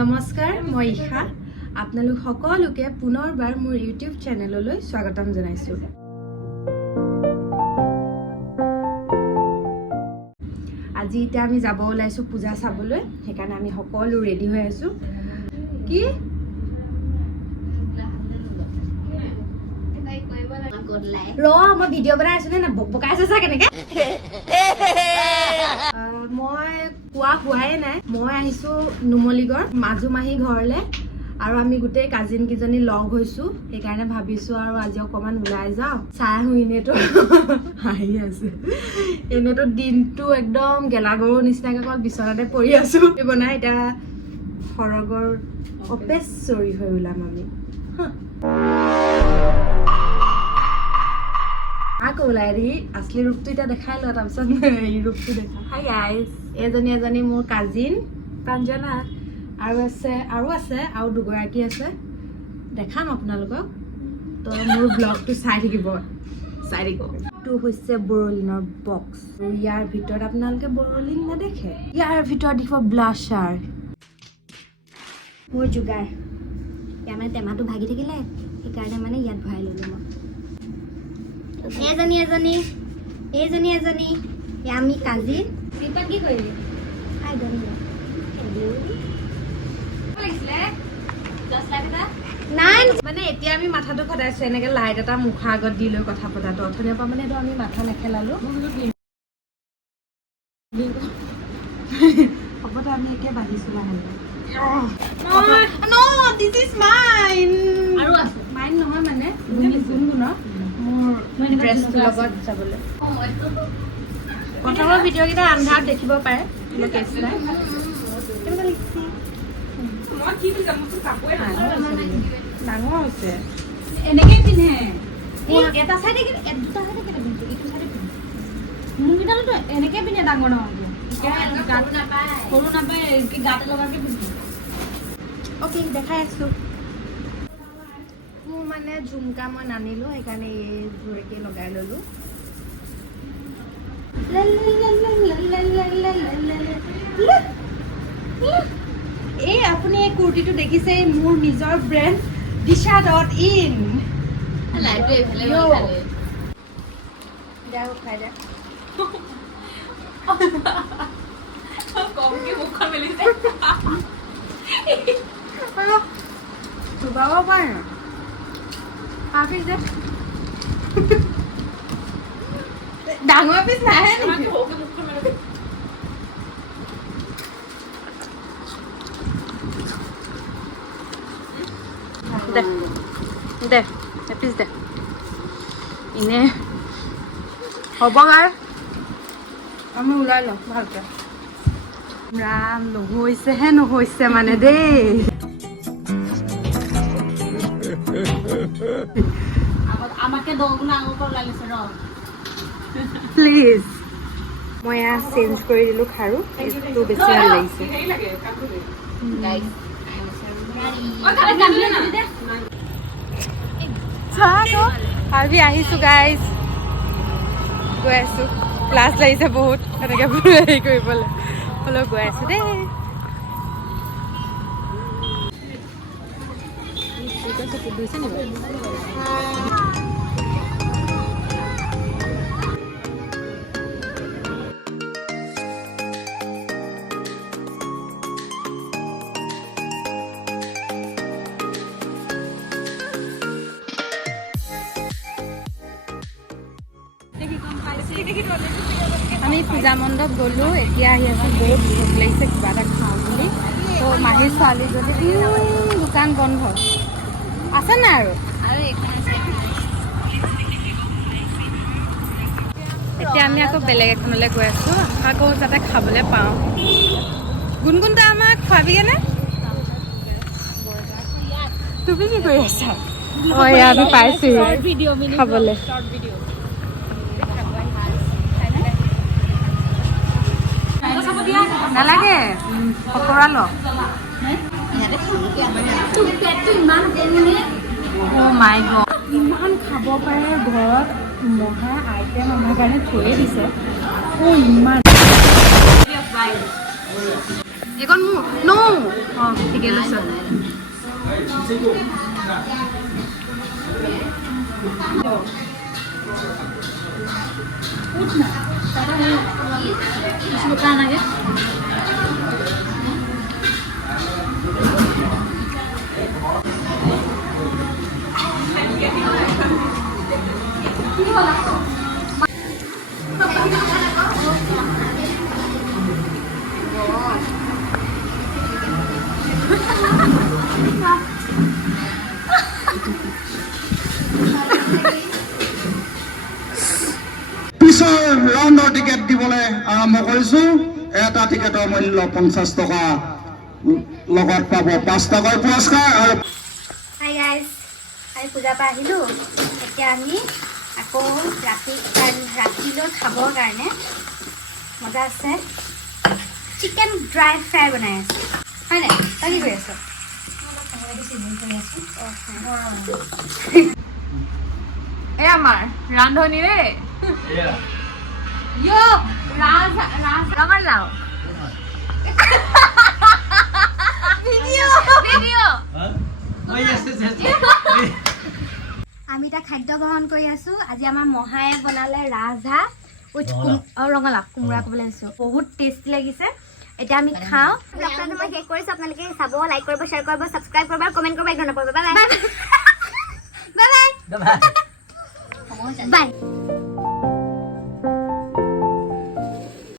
নমস্কাৰ, মই ইশা। আপোনালোক সকলোকে পুনৰবাৰ মোৰ ইউটিউব চেনেললৈ স্বাগতম জনাইছোঁ। আজি এতিয়া আমি যাব ওলাইছোঁ পূজা চাবলৈ, সেইকাৰণে আমি সকলো ৰেডি হৈ আছোঁ। কি মই ভিডিঅ' বনাই আছো নে বকাই আছে চা কেনেকে মই কোৱা হোৱাই নাই। মই আহিছো নুমলীগড় মাজু মাহী ঘৰলে আৰু আমি গোটেই কাজিন কেইজনী লগ হৈছো, সেইকাৰণে ভাবিছো আৰু আজি অকমান ওলাই যাওঁ, চাই আহো। এনেতো হাঁহি আছে, এনেতো দিনটো একদম গেলা গৰুৰ নিচিনাকে অকল বিচনাতে পৰি আছো বনাই। এতিয়া সৰগৰ অপেশ্বৰী হৈ ওলাম আমি। আকৌ ওলাই দি আছলি ৰূপটো এতিয়া দেখাই লোৱা, তাৰপিছত এই ৰূপটো দেখা। হাই গাইজ, এজনী মোৰ কাজিন প্ৰাঞ্জনা, আৰু দুগৰাকী আছে, দেখাম আপোনালোকক। তো মোৰ ব্লগটো চাই থাকিব। এইটো হৈছে বৰলিনৰ বক্স। ইয়াৰ ভিতৰত আপোনালোকে বৰলিন নেদেখে, ইয়াৰ ভিতৰত দেখিব ব্লাছাৰ। মোৰ যোগাৰ ইয়াৰ মানে টেমাটো ভাগি থাকিলে, সেইকাৰণে মানে ইয়াত ভৰাই ল'লোঁ মই। এজনী আমি কাজি কি কৰিলি নাই মানে এতিয়া আমি মাথাটো সদাইছো এনেকে লাইট এটা মুখৰ আগত দি লৈ কথা পতাটো। অথনিৰ পৰা মানে আমি মাথা নেখেলালো। হ'বতো আমি এতিয়া বাঢ়িছো লাহে মাইন নহয় মানে গুণগুণৰ মোৰ ড্ৰেছটোৰ লগত যাবলৈ। প্ৰথমৰ ভিডিঅ' কেইটা আন্ধাৰত দেখিব পাৰে, ডাঙৰ হৈছে এনেকে পিন্ধে। এটা চাইডে দুটা চাইডে কেইটা পিন্ধো, ইটো চাইডে পিন্ধো। মোৰ কেইটাতো এনেকে পিন্ধে, ডাঙৰ সৰু নাপায়, গাতে লগাকে পিন্ধো। অ'কে, দেখাই আছো। মোৰ মানে ঝুমকা মই নানিলো, সেইকাৰণে এইযোৰকে লগাই ললো। এই আপুনি এই কুৰ্তিটো দেখিছে, মোৰ নিজৰ ব্ৰেণ্ড isha.in। ডাঙৰ পিছ নাহে দে পিছ দে এনে হ'ব আৰু আমি ওলাই লওঁ ভালকে। ৰাম, নহৈছে মানে দেই। আমাকে প্লিজ। মই এয়া চেঞ্জ কৰি দিলো খাৰু, এইটো বেছি ভাল লাগিছে। আমি আহিছো গাইজ, গৈ আছো। লাজ লাগিছে বহুত এনেকে হেৰি কৰিবলৈ, হ'লেও গৈ আছো দেই। আমি পূজা মণ্ডপ গ'লো, এতিয়া আহি আছো। বহুত ভোক লাগিছে, কিবা এটা খাওঁ বুলি। তো মাহীৰ ছোৱালীজনী দোকান বন্ধ আছে নাই আৰু এতিয়া আমি আকৌ বেলেগ এখনলৈ গৈ আছো, আকৌ যাতে খাবলৈ পাওঁ। গুণগুণ তই আমাক খোৱাবিগেনে? তুমি কি কৰি আছা? আমি পাইছো খাবলৈ। নালাগে, পকৰা ল। ইমান খাব পাৰে ঘৰত, মহা আইটেম আমাৰ কাৰণে থৈয়ে দিছে। ইমান এইকণ মোৰ ন ঠিকে ঠিকে লৈছ পিছৰ ৰাউণ্ডৰ টিকেট দিবলৈ আৰম্ভ কৰিছো এটা টিকেটৰ মূল্য 50 টকা লগত পাব 5 টকাৰ পুৰস্কাৰ আৰু হাই গাইজ আমি পূজাৰ পৰা আহিলোঁ এতিয়া আমি আকৌ ৰাতিলৈ খাবৰ কাৰণে মজা আছে চিকেন ড্ৰাই ফ্ৰাই বনাই আছোঁ হয় নাই তই কি কৰি আছ এই আমাৰ ৰান্ধনি ৰে ৰঙালাও আমি এতিয়া খাদ্য গ্ৰহণ কৰি আছোঁ আজি আমাৰ মহায়ে বনালে ৰাজহাঁহ উইথ ৰঙালাও কোমোৰা ক'বলৈ আহিছোঁ বহুত টেষ্টি লাগিছে এতিয়া আমি খাওঁ ব্লগটো মই শেষ কৰিছোঁ আপোনালোকে চাব লাইক কৰিব শ্বেয়াৰ কৰিব ছাবস্ক্ৰাইব কৰিব আৰু কমেণ্ট কৰিব একদম নকৰিব বাই বাই বাই বাই